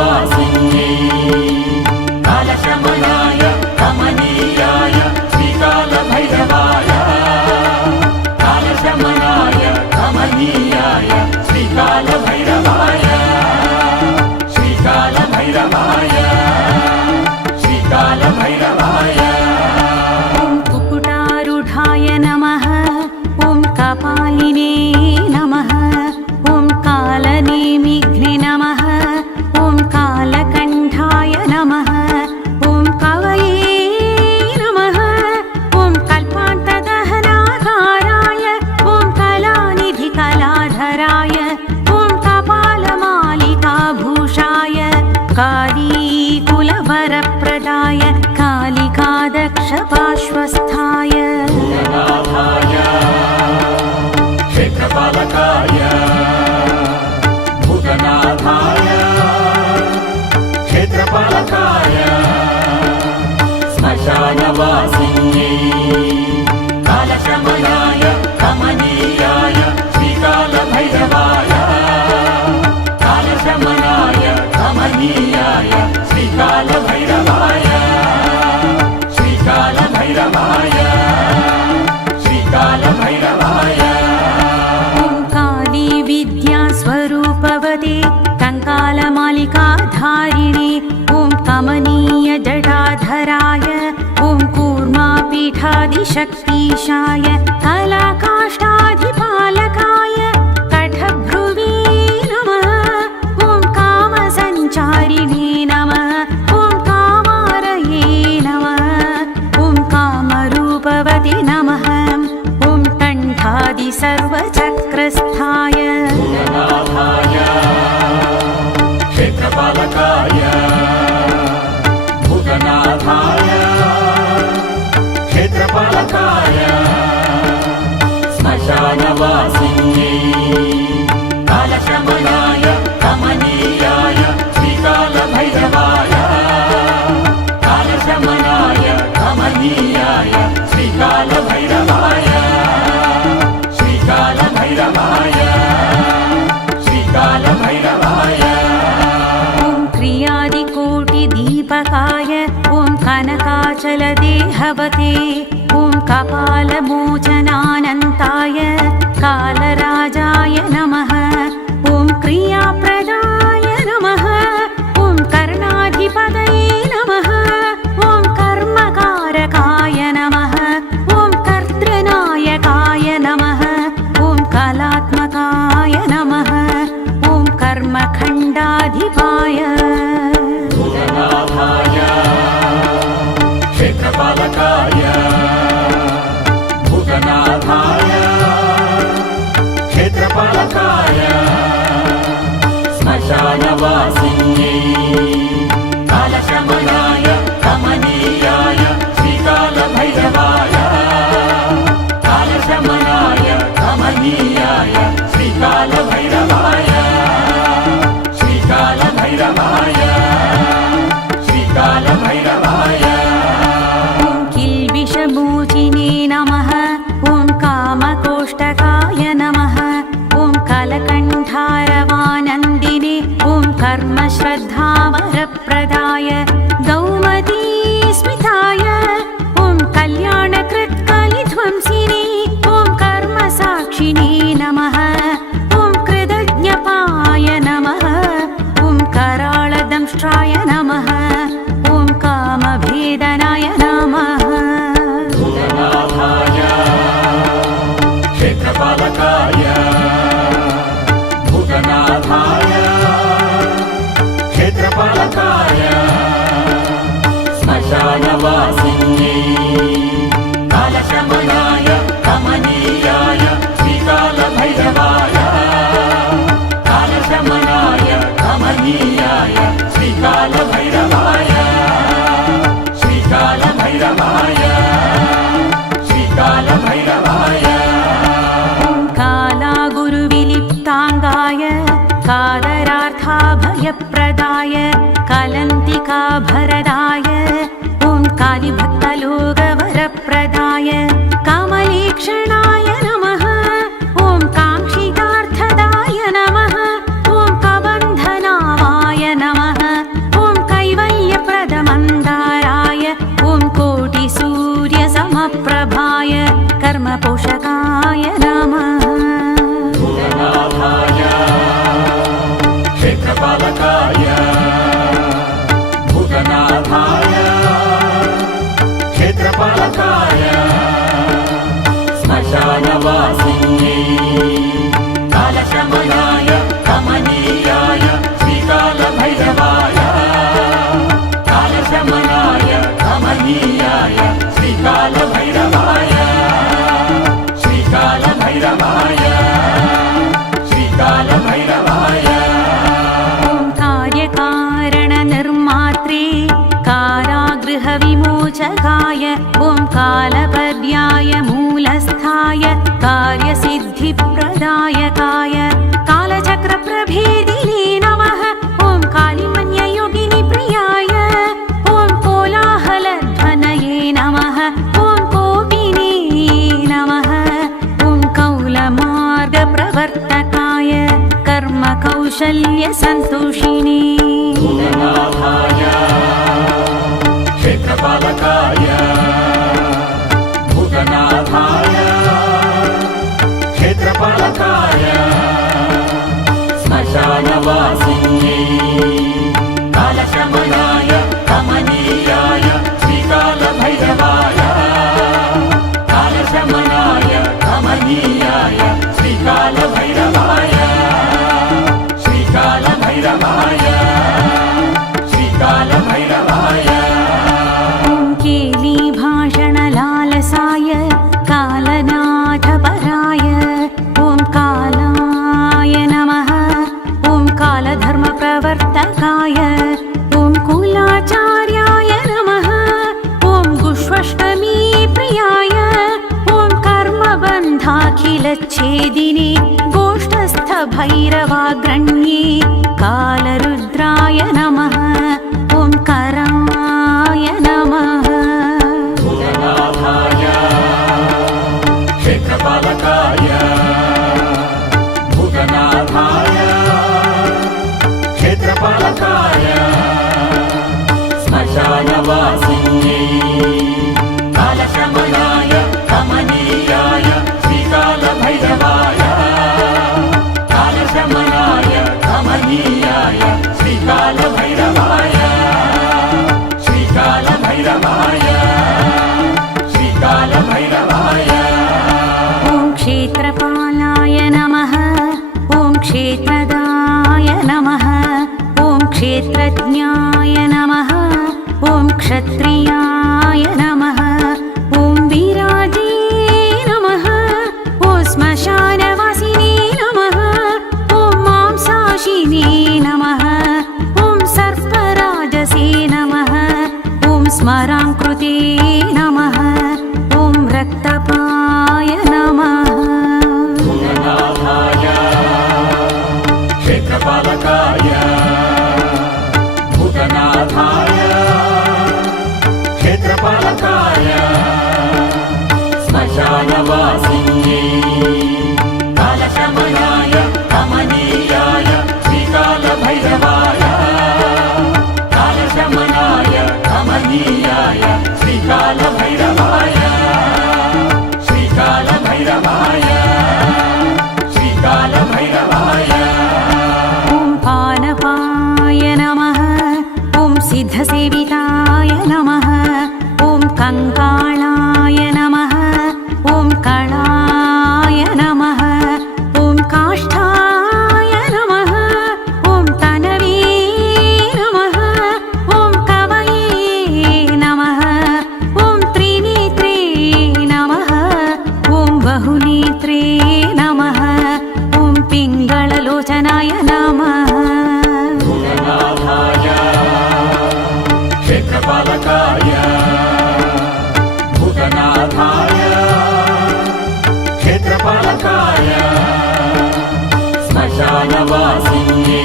శ్మశానవాసిన్యై కాలశమనాయ కమనీయాయ శ్రీకాళభైరవాయ కాలశమనాయ కమనీయాయ శ్రీకాళభైరవాయ శ్రీకాళభైరవాయ శ్రీకాళభైరవాయ ఓం కుకుటారుఢాయ నమః ఓం కపాలినే నమః ఓం కాలనేమిఘ్నే నమః ఓం కాలకంఠాయ నమః ఓం కవయే నమః ఓం కల్పాంతదహనాకారాయ ఓం కళానిధి కళాధరాయ ఓం కపాలమాలికాభూషాయ కాళీకులవరప్రదాయ కాళికాదక్షపార్శ్वस्थाय భూతనాథాయ క్షేత్రపాలకాయ భూతనాథాయ క్షేత్రపాలకాయ శ్మశానవాసిన్యై కాలశమనాయ కమనీయాయ శ్రీకాళభైరవాయ కాలశమనాయ కమనీయాయ శ్రీకాళభైరవాయ శ్రీకాళభైరవాయ శ్రీకాళభైరవాయ ఓం కాళీ విద్యా స్వరూపవతే కంకాలమాలికాధారిణి ఓం కమనీయ జటాధరాయ ఓం కూర్మాపీఠాదిశక్తిశాయ కళాకాష్టాధిపాలకాయ కఠభ్రువే నమః ఓం కామసంచారిణే నమః ఓం కామారయే నమః ఓం కామరూపవతే నమః ఓం కంఠాదిసర్వచక్రస్థాయ భూతనాథాయ క్షేత్రపాలకాయ భూతనాథాయ క్షేత్రపాలకాయ శ్మశానవాసిన్యై కాలశమనాయ కమనీయాయ శ్రీకాళభైరవాయ కాలశమనాయ కమనీయాయ శ్రీకాళభైరవాయ శ్రీకాళభైరవాయ శ్రీకాళభైరవాయ ఓం క్రియాదికోటిదీపకాయ ఓం కనకాచలదేహవతే ఓం కపాలమోచనానంతాయ కాలరాజాయ నమః ఓం క్రియాప్రదాయ నమః ఓం కర్ణాధిపతయే నమః ఓం కర్మకారకాయ నమః ఓం కర్తృనాయకాయ నమః ఓం కళాత్మకాయ నమః ఓం కర్మఖండాధిపాయ భూతనాథాయ క్షేత్రపాలకాయ భూతనాథాయ క్షేత్రపాలకాయ శ్మశానవాసిన్యై కాలశమనాయ కమనీయాయ శ్రీకాళభైరవాయ కాలశమనాయ కమనీయాయ శ్రీకాళభైరవాయ శ్రీకాళభైరవాయ శ్రీకాళభైరవాయ ఓం కిల్బిషమూచినే నమః ఓం కామకోష్టకాయ నమః ఓం కలకంఠారవానందినే ఓం కర్మశ్రద్ధావరప్రదాయ గౌమతీ స్మితాయ ఓం కళ్యాణకృత్కలిధ్వంసినే ఓం కర్మసాక్షిణే నమః ఓం కృతజ్ఞపాయ నమః ఓం कराळदंष्ट्राय नमः ఓం కామభేదనాయ నమః భూతనాథాయ క్షేత్రపాలకాయ భూతనాథాయ క్షేత్రపాలకాయ శ్మశానవాసిన్యై కాలశమనాయ కమనీయాయ శ్రీకాళభైరవాయ కాలశమనాయ కమనీయాయ శ్రీకాళభైరవాయ శ్రీకాళభైరవాయ శ్రీకాళభైరవాయ ఓం కాలాగురువిలిప్తాంగాయ కాదరార్థాభయప్రదాయ కలంతికాభరదాయ ఓం కాళిభక్తలోకవరప్రదాయ కమలీక్షణాయ నమః ఓం కాంక్షితార్థదాయ నమః ఓం కబంధనావాయ నమః विमोचकाय नमः भूतनाथाय क्षेत्रपालकाय भूतनाथाय क्षेत्रपालकाय श्मशानवासिन्यै कालशमनाय कमनीयाय श्रीकालभैरवाय कालशमनाय कमनीयाय श्रीकालभैरवाय श्रीकालभैरवाय श्रीकालभैरवाय ॐ कार्यकारणनिर्मात्रे कारागृहविमोचकाय ॐ कालपर्याय मूलस्थाय कार्यसिद्धिप्रदायकाय कालचक्रप्रभेदिने नमः ॐ कालिमन्ययोगिनि प्रियाय ॐ कोलाहलध्वनये नमः ॐ कोपिने नमः ॐ कौलमार्गप्रवर्तकाय कर्मकौशल्यसन्तोषिणे भूतनाथाय क्षेत्रपालकाय भूतनाथाय क्षेत्रपालकाय श्मशानवासिन्यै कालशमनाय कमनीयाय श्रीकालभैरवाय कालशमनाय कमनीयाय श्रीकालभैरवाय श्रीकालभैरवाय श्रीकालभैरवाय ॐ केलीभाषणलालसाय कालनाथपराय ॐ कालाय नमः ॐ कालधर्मप्रवर्तकाय ॐ कुलाचार्याय नमः ॐ गुष्वष्टमी प्रियाय ॐ कर्मबन्धाखिलच्छेदिने गोष्ठस्थभैरवाग्रण्ये कालरुद्राय नमः ॐ कराय नमः भूतनाथाय क्षेत्रपालकाय भूतनाथाय क्षेत्रपालकाय श्मशानवासिन्यै कालशमनाय कमनीयाय श्रीकालभैरवाय कालशमनाय कमनीयाय श्रीकालभैरवाय श्रीकालभैरवाय श्रीकालभैरवाय ॐ क्षेत्रपालाय नमः ॐ क्षेत्रदाय नमः ॐ क्षेत्रज्ञाय नमः ॐ क्षत्रियाय नमः ॐ विराजे नमः ॐ श्मशानवासिने नमः ॐ मांसाशिने नमः ॐ सर्पराजसे नमः ॐ स्मराङ्कृते नमः ॐ रक्तपाय नमः भूतनाथाय क्षेत्रपालकाय भूतनाथाय क्षेत्रपालकाय श्मशानवासिन्यै कालशमनाय कमनीयाय श्रीकालभैरवाय कालशमनाय कमनीयाय श्रीकालभैरवाय श्रीकालभैरवाय श्रीकालभैरवाय ॐ पानपाय नमः ॐ सिद्धसेविताय नमः ॐ कङ्कालाय नमः ॐ कलाय नमः ॐ काष्ठाय नमः ॐ तनवे नमः ॐ कवये नमः ॐ त्रिनेत्रे नमः ॐ बहुनेत्रे नमः ॐ पिङ्गळलोचनाय नमः भूतनाथाय क्षेत्रपालकाय भूतनाथाय क्षेत्रपालकाय श्मशानवासिन्यै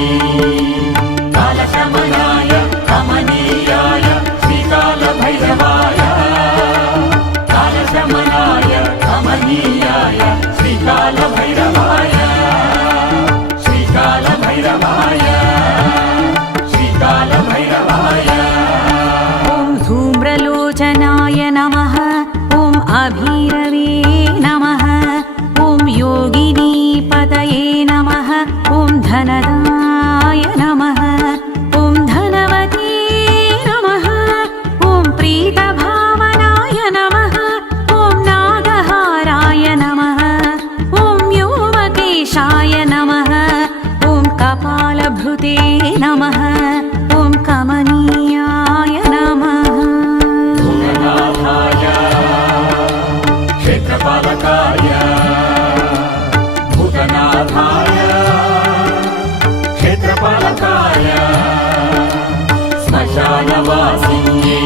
कालशमनाय कमनीयाय श्रीकालभैरवाय कालशमनाय कमनीयाय श्रीकालभैरवाय श्रीकालभैरवाय श्रीकालभैरवाय ॐ धूम्रलोचनाय नमः ॐ अभीरवे नमः धनदाय नमः ॐ धनवते नमः ॐ प्रीतभावनाय नमः ॐ नागहाराय नमः ॐ व्योमकेशाय नमः ॐ कपालभृते नमः ॐ कमनीयाय नमः भूतनाथाय क्षेत्रपालकाय भूतनाथाय क्षेत्रपालकाय श्मशानवासिन्ये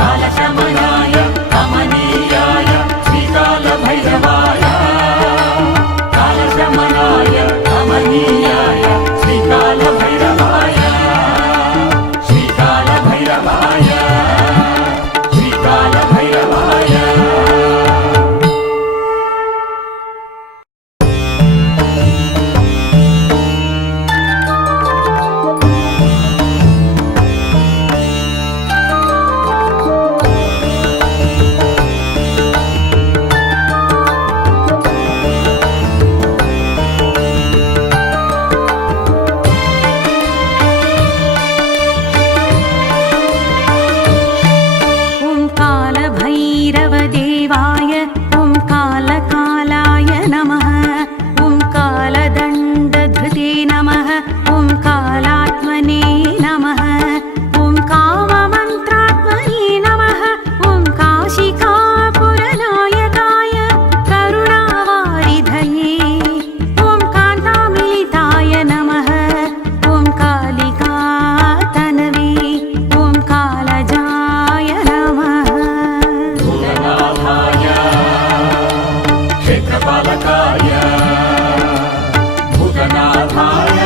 कालशमनाय कमनीयाय श्रीकालभैरवाय कालशमनाय कमनीयाय श्रीकालभैरवाय श्रीकालभैरवाय श्रीकालभैरवाय ॐ कालभैरवदेवाय ॐ कालकालाय नमः ॐ कालदण्डधृते नमः ॐ कालात्मने नमः ॐ काममन्त्रात्मने नमः ॐ काशिकापुरनायकाय करुणावारिधये ॐ कान्तामिलिताय नमः ॐ कालिकातनवे ॐ कालजाय नमः भूतनाथाय क्षेत्रपालकाय भूतनाथाय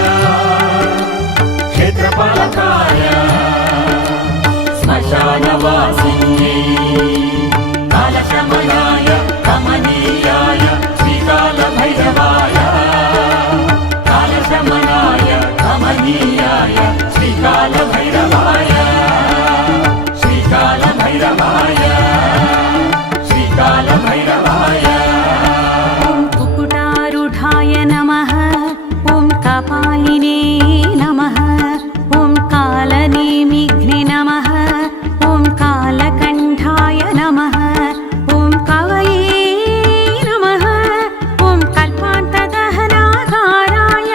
क्षेत्रपालकाय श्मशानवासिन्ये कालशमनाय कमनीयाय श्रीकालभैरवाय कालशमनाय कमनीयाय श्रीकालभैरवाय श्रीकालभैरवाय श्रीकालभैरवाय ॐ कुकुटारूढाय नमः ॐ कपालिने नमः ॐ कालनेमिघ्ने नमः ॐ कालकण्ठाय नमः ॐ कवये नमः ॐ कल्पान्तदहनाकाराय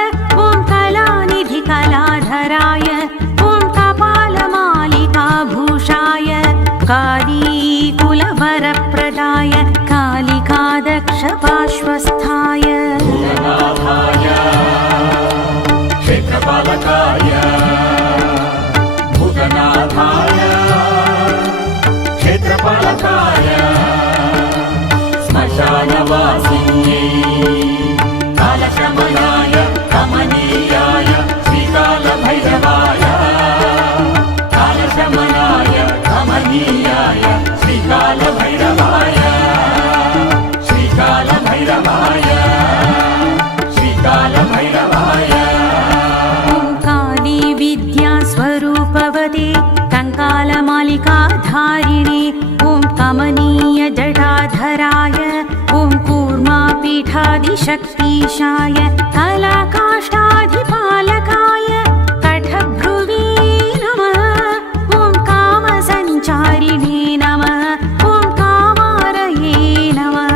ॐ कलानिधिकलाधराय ॐ कपालमालिकाभूषाय कालीकुलवरप्रदाय कालिकादक्षपार्श्वस्थाय भूतनाथाय क्षेत्रपालकाय भूतनाथाय क्षेत्रपालकाय श्मशानवासिन्ये कालशमनाय कमनीयाय श्रीकालभैरवाय कालशमनाय कमनीयाय श्रीकालभैरवाय श्रीकालभैरवाय श्रीकालभैरवाय ॐ काली विद्यास्वरूपवते कङ्कालमालिकाधारिणे ॐ कमनीयजटाधराय ॐ कूर्मापीठादिशक्तीशाय कलाकाष्ठाधिपालकाय कठभ्रुवे नमः ॐ कामसञ्चारिणे नमः ॐ कामारये नमः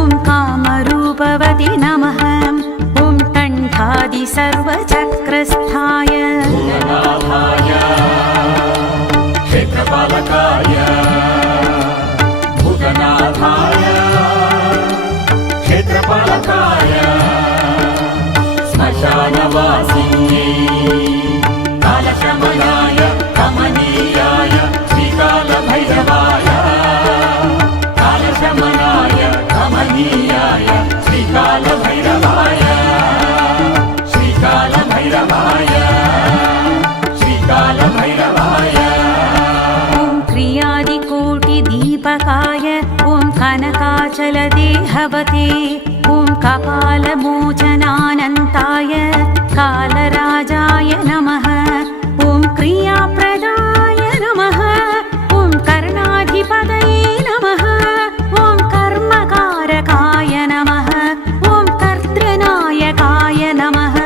ॐ कामरूपवते नमः ॐ कण्ठादिसर्वचक्रस्थाय भूतनाथाय क्षेत्रपालकाय भूतनाथाय क्षेत्रपालकाय श्मशानवासिन्ये कालशमनाय कमनीयाय श्रीकालभैरवाय कालशमनाय कमनीयाय श्रीकालभैरवाय श्रीकालभैरवाय श्रीकालभैरवाय ॐ क्रियादिकोटिदीपकाय ॐ कनकाचलदेहवते ॐ कपालमोचनानन्ताय कालराजाय नमः ॐ क्रियाप्रदाय नमः ॐ कर्णाधिपतये नमः ॐ कर्मकारकाय नमः ॐ कर्तृनायकाय नमः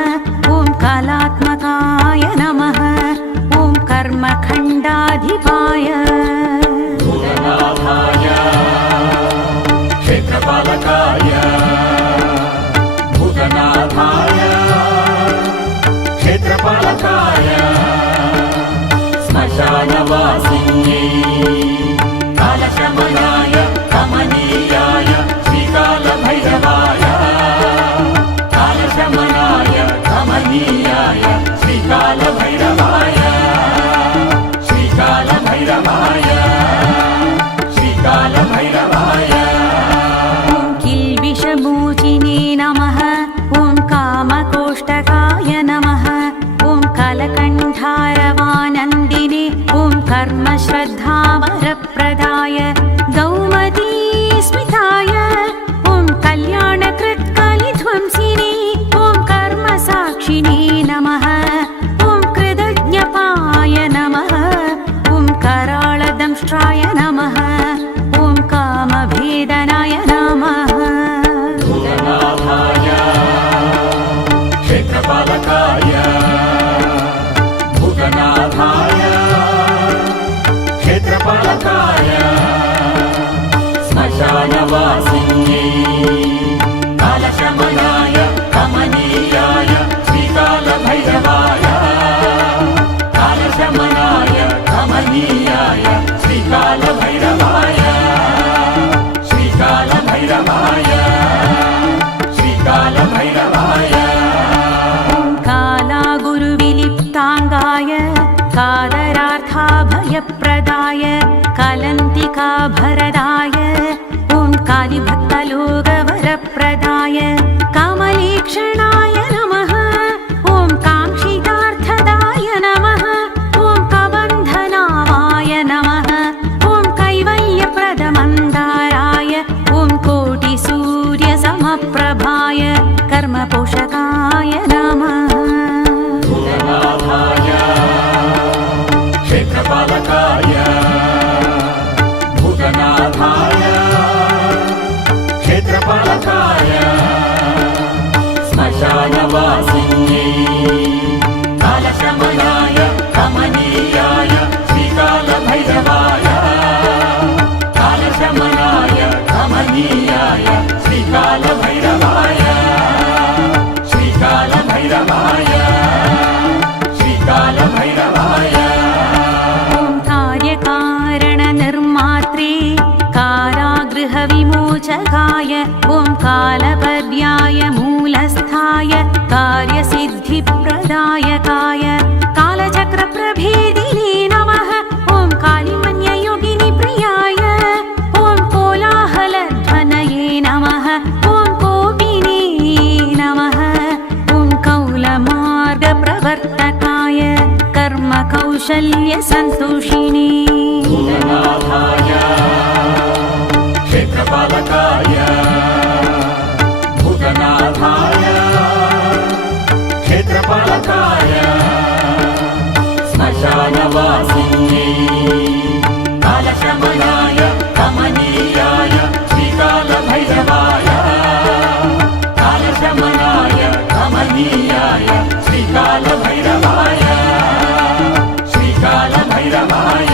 कर्मश्रद्धावरप्रदाय गौमती स्मिताय ॐ कल्याणकृत्कलिध्वंसिनी ॐ कर्मसाक्षिणी नमः ॐ कृतज्ञपाय नमः ॐ कराळदंष्ट्राय नमः ॐ कामभेदनाय नमः भूतनाथाय क्षेत्रपालकाय भूतनाथाय क्षेत्रपालकाय श्मशानवासिन्यै कालशमनाय कमनीयाय श्रीकालभैरवाय कालशमनाय कमनीयाय श्रीकालभैरवाय श्रीकालभैरवाय श्रीकालभैरवाय कालागुरुविलिप्ताङ्गाय कादरार्थाभयप्रदाय कालन्तिकाभरदाय ॐ कालिभक्तलोकवरप्रदाय कामलीक्षणाय नमः ॐ काङ्क्षितार्थदाय नमः ॐ कबन्धनावाय नमः ॐ कैवल्यप्रदमन्दाराय ॐ कोटिसूर्यसमप्रभाय कर्मपोषकाय नमः भूतनाथाय क्षेत्रपालकाय भूतनाथाय क्षेत्रपालकाय श्मशानवासिन्यै कालशमनाय कमनीयाय श्रीकालभैरवाय कालशमनाय कमनीयाय श्रीकालभैरवाय श्रीकालभैरवाय श्रीकालभैरवाय ॐ कार्यकारणनिर्मात्रे कारागृहविमोचकाय ॐ कालपर्याय मूलस्थाय कार्यसिद्धिप्रदायकाय कालचक्रप्रभेदिने नमः ॐ कालिमन्ययोगिनि प्रियाय ॐ कोलाहलध्वनये नमः ॐ कोपिने नमः ॐ कौलमार्गप्रवर्तकाय कर्मकौशल्यसन्तोषिणे भूतनाथाय क्षेत्रपालकाय भूतनाथाय क्षेत्रपालकाय श्मशानवासिन्यै कालशमनाय कमनीयाय श्रीकालभैरवाय कालशमनाय कमनीयाय श्रीकालभैरवाय श्रीकालभैरवाय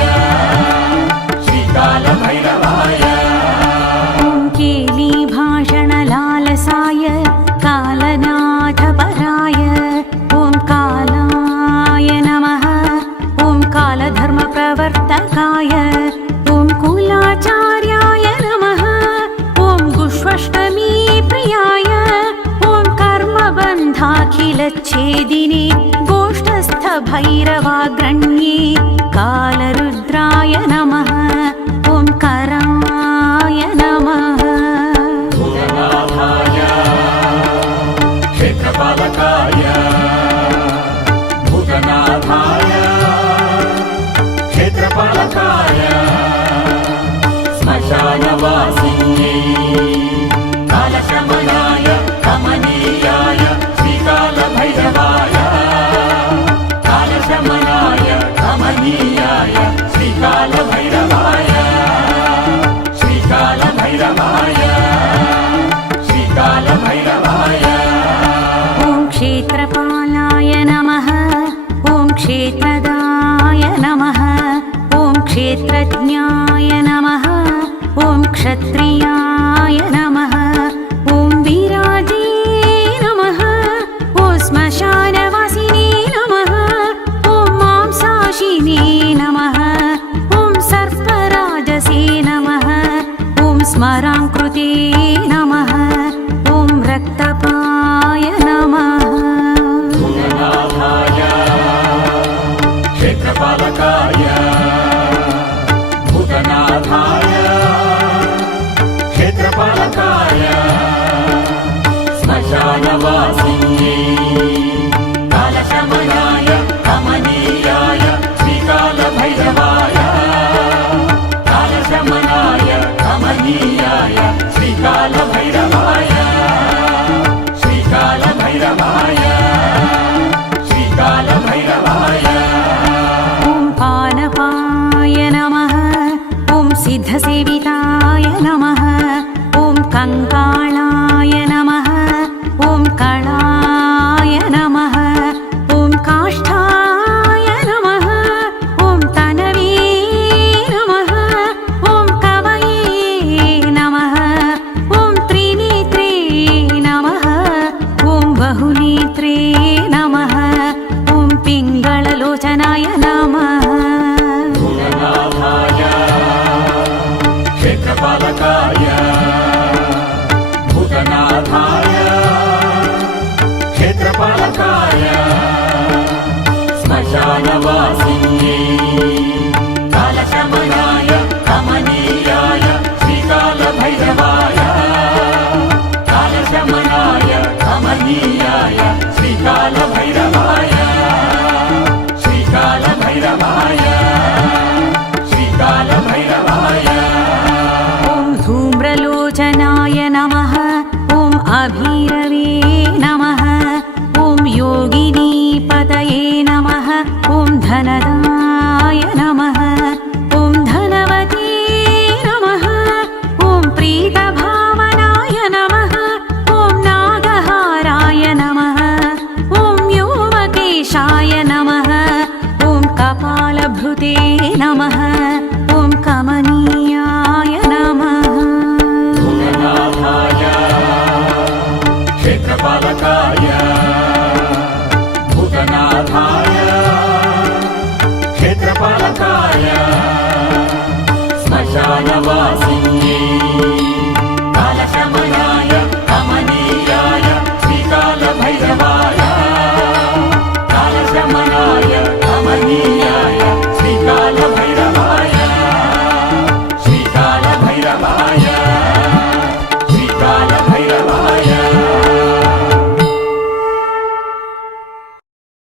श्रीकालभैरवाय ॐ केलीभाषणलालसाय कालनाथपराय ॐ कालाय नमः ॐ कालधर्मप्रवर्तकाय ॐ कुलाचार्याय नमः ॐ गुष्वष्टमी प्रियाय ॐ कर्मबन्धाखिलच्छेदिने गोष्ठस्थभैरवाग्रण्ये कालरुद्राय नमः ॐ कराय नमः भूतनाथाय क्षेत्रपालकाय भूतनाथाय क्षेत्रपालकाय श्मशानवासिन्यै कालशमनाय कमनीयाय श्रीकालभैरवाय कालशमनाय कमनीयाय श्रीकालभैरवाय श्रीकालभैरवाय श्रीकालभैरवाय ॐ क्षेत्रपालाय नमः ॐ क्षेत्रदाय नमः ॐ क्षेत्रज्ञाय नमः ॐ क्षत्रियाय नमः ॐ वीराजे नमः ॐ श्मशानवासिने नमः ॐ मांसाशिने नमः ॐ सर्पराजसे नमः ॐ स्मराङ्कृते नमः ॐ रक्तपाय नमः भूतनाथाय क्षेत्रपालकाय भूतनाथाय मूर्ते नमः ॐ कमनीयाय